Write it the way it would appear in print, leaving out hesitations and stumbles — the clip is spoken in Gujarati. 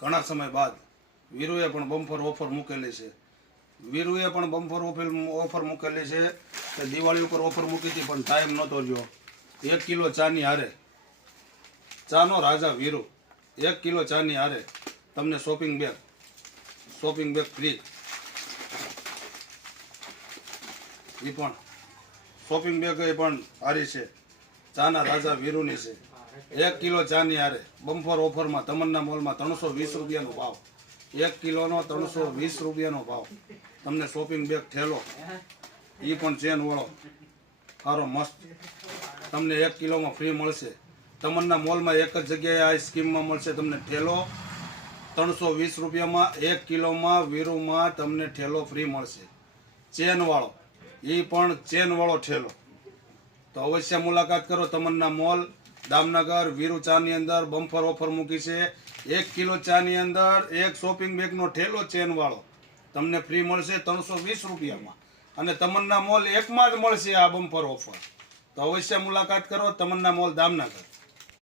ઘણા સમય બાદ વીરુએ પણ બમ્પર ઓફર મૂકેલી છે. વીરુએ પણ બમ્પર ઓફર મૂકેલી છે કે દિવાળી ઉપર ઓફર મૂકી હતી પણ ટાઈમ નહોતો રહ્યો. 1 કિલો ચાની હારે, ચાનો રાજા વીરુ, 1 કિલો ચાની હારે તમને શોપિંગ બેગ ફ્રી. એ પણ શોપિંગ બેગ એ પણ સારી છે, ચાના રાજા વીરુની છે. 1 કિલો ચાની હારે બમ્પર ઓફરમાં તમન્ના મોલમાં 320 રૂપિયાનો ભાવ, 1 કિલોનો 320 રૂપિયાનો ભાવ. તમને શોપિંગ બેગ ઠેલો, એ પણ ચેન વાળો સારો મસ્ત તમને 1 કિલોમાં ફ્રી મળશે. તમન્ના મોલમાં એક જ જગ્યાએ આ સ્કીમમાં મળશે તમને ઠેલો 320 રૂપિયામાં. 1 કિલોમાં વીરુમાં તમને ઠેલો ફ્રી મળશે, ચેન વાળો, એ પણ ચેન વાળો ઠેલો. તો અવશ્ય મુલાકાત કરો તમન્ના મોલ દામનગર. વીરુ ચાની અંદર બમ્પર ઓફર મૂકી છે. 1 કિલો ચાની અંદર એક શોપિંગ બેગનો ઠેલો ચેન વાળો તમને ફ્રી મળશે 320 રૂપિયામાં. અને તમન્ના મોલ એકમાં જ મળશે આ બમ્પર ઓફર. તો અવશ્ય મુલાકાત કરો તમન્ના મોલ દામનગર.